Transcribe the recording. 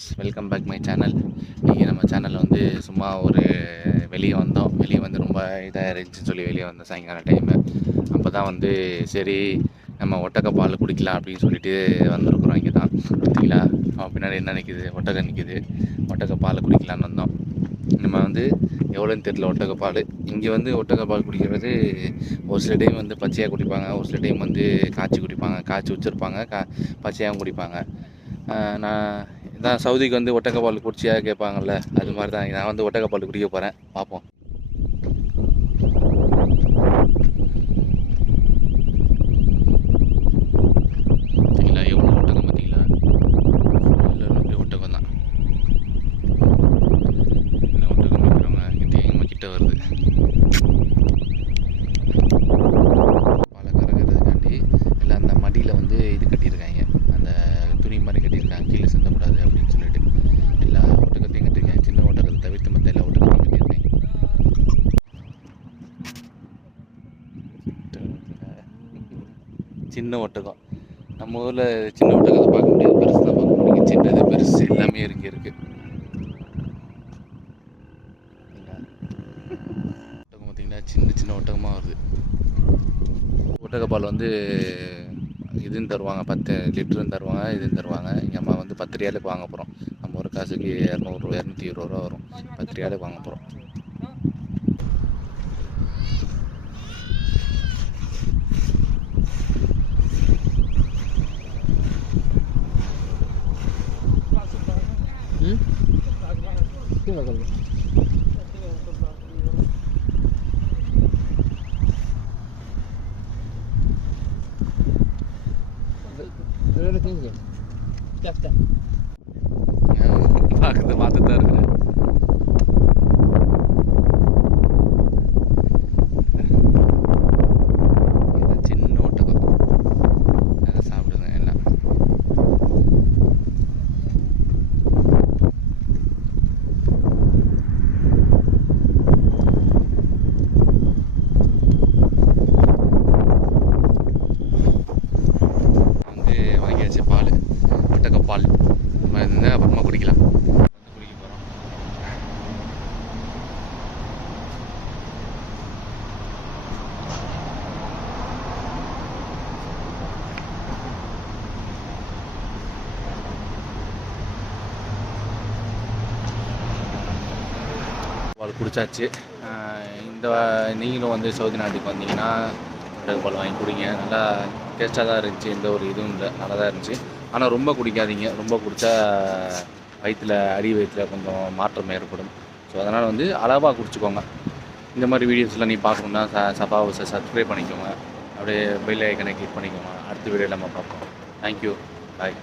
Friends, welcome back my channel. இன்றைக்கி நம்ம சேனலில் வந்து சும்மா ஒரு வெளியே வந்தோம். வெளியே வந்து ரொம்ப இதாக இருந்துச்சுன்னு சொல்லி வெளியே வந்தோம் சாயங்காலம் டைமு. அப்போ தான் வந்து சரி நம்ம ஒட்டக்க பால் குடிக்கலாம் அப்படின்னு சொல்லிட்டு வந்திருக்குறோம். இங்கே தான் பார்த்தீங்களா, பின்னாடி என்ன நிற்கிது, ஒட்டகம் நிற்கிது. ஒட்டக்க பால் குடிக்கலான்னு வந்தோம். நம்ம வந்து எவ்வளோன்னு தெரியல ஒட்டக்க பால். இங்கே வந்து ஒட்டக்க பால் குடிக்கிறது ஒரு சில டைம் வந்து பச்சையாக குடிப்பாங்க, ஒரு சில டைம் வந்து காய்ச்சி குடிப்பாங்க, காய்ச்சி வச்சுருப்பாங்க, பச்சையாகவும் குடிப்பாங்க. நான் இதான் சவுதிக்கு வந்து ஒட்டக்கப்பால் குடிச்சியா கேட்பாங்கள்ல, அது மாதிரி தான் நான் வந்து ஒட்டக்கப்பால் குடிக்க போகிறேன். பார்ப்போம். பார்த்தீங்களா எவ்வளோ ஒட்டகம், பார்த்தீங்களா எல்லாமே ஒட்டகம் தான். என்ன ஒட்டகம் இருக்கிறவங்க எங்கேயுமே கிட்ட வருது. பாலை கறக்கிறதுக்காண்டி எல்லாம் அந்த மடியில் வந்து இது கட்டியிருக்காங்க, அந்த துணி மாதிரி கட்டியிருக்காங்க, கீழே சிந்தக்கூடாது அப்படின்னு சொல்லிட்டு எல்லா ஒட்டகத்தையும் கட்டியிருக்காங்க. சின்ன ஒட்டகத்தை தவிர்த்து மற்ற எல்லா ஒட்டகத்தையும் கட்டியிருக்காங்க. சின்ன ஒட்டகம், நம்ம ஊரில் சின்ன ஒட்டகத்தை பார்க்க முடியாது, பெருசு தான் பார்க்க முடியும். சின்னது பெருசு எல்லாமே இங்கே இருக்குது. ஒட்டகம் பார்த்தீங்கன்னா சின்ன சின்ன ஒட்டகமாக வருது. ஒட்டகப்பால் வந்து இதுன்னு தருவாங்க, 10 லிட்டருன்னு தருவாங்க, இதுன்னு தருவாங்க. எங்கள் அம்மா வந்து 10 ரியாலுக்கு வாங்க போகிறோம். நம்ம ஒரு காசுக்கு 200 220 ரூபா வரும். 10 ரியாலுக்கு வாங்க போகிறோம். பார்த்துட்டு தான் இருக்கிறேன். சின்ன ஒட்டகம் அதை சாப்பிடுங்க எல்லாம். வந்து வாங்கியாச்சு பால், ஒட்டகப்பால். நம்ம இருந்தால் அப்புறமா குடிக்கலாம். வந்து குடிக்க போகிறோம். பால் குடித்தாச்சு. நீங்களும் வந்து சவுதி நாட்டுக்கு வந்தீங்கன்னா ஒட்டகப்பால் வாங்கி குடிங்க. நல்லா டேஸ்ட்டாக தான் இருந்துச்சு, எந்த ஒரு இதுவும் இல்லை, நல்லா தான் இருந்துச்சு. ஆனால் ரொம்ப குடிக்காதீங்க, ரொம்ப குடித்தா வயிற்றில் கொஞ்சம் மாற்றம் ஏற்படும். ஸோ அதனால் வந்து அளவாக குடிச்சிக்கோங்க. இந்த மாதிரி வீடியோஸ்லாம் நீ பார்க்கணுன்னா சபா ஹவுஸை சப்ஸ்கிரைப் பண்ணிக்கோங்க. அப்படியே பெல் ஐக்கனை கிளிக் பண்ணிக்கோங்க. அடுத்த வீடியோவில் நம்ம பார்ப்போம். தேங்க்யூ, பாய்.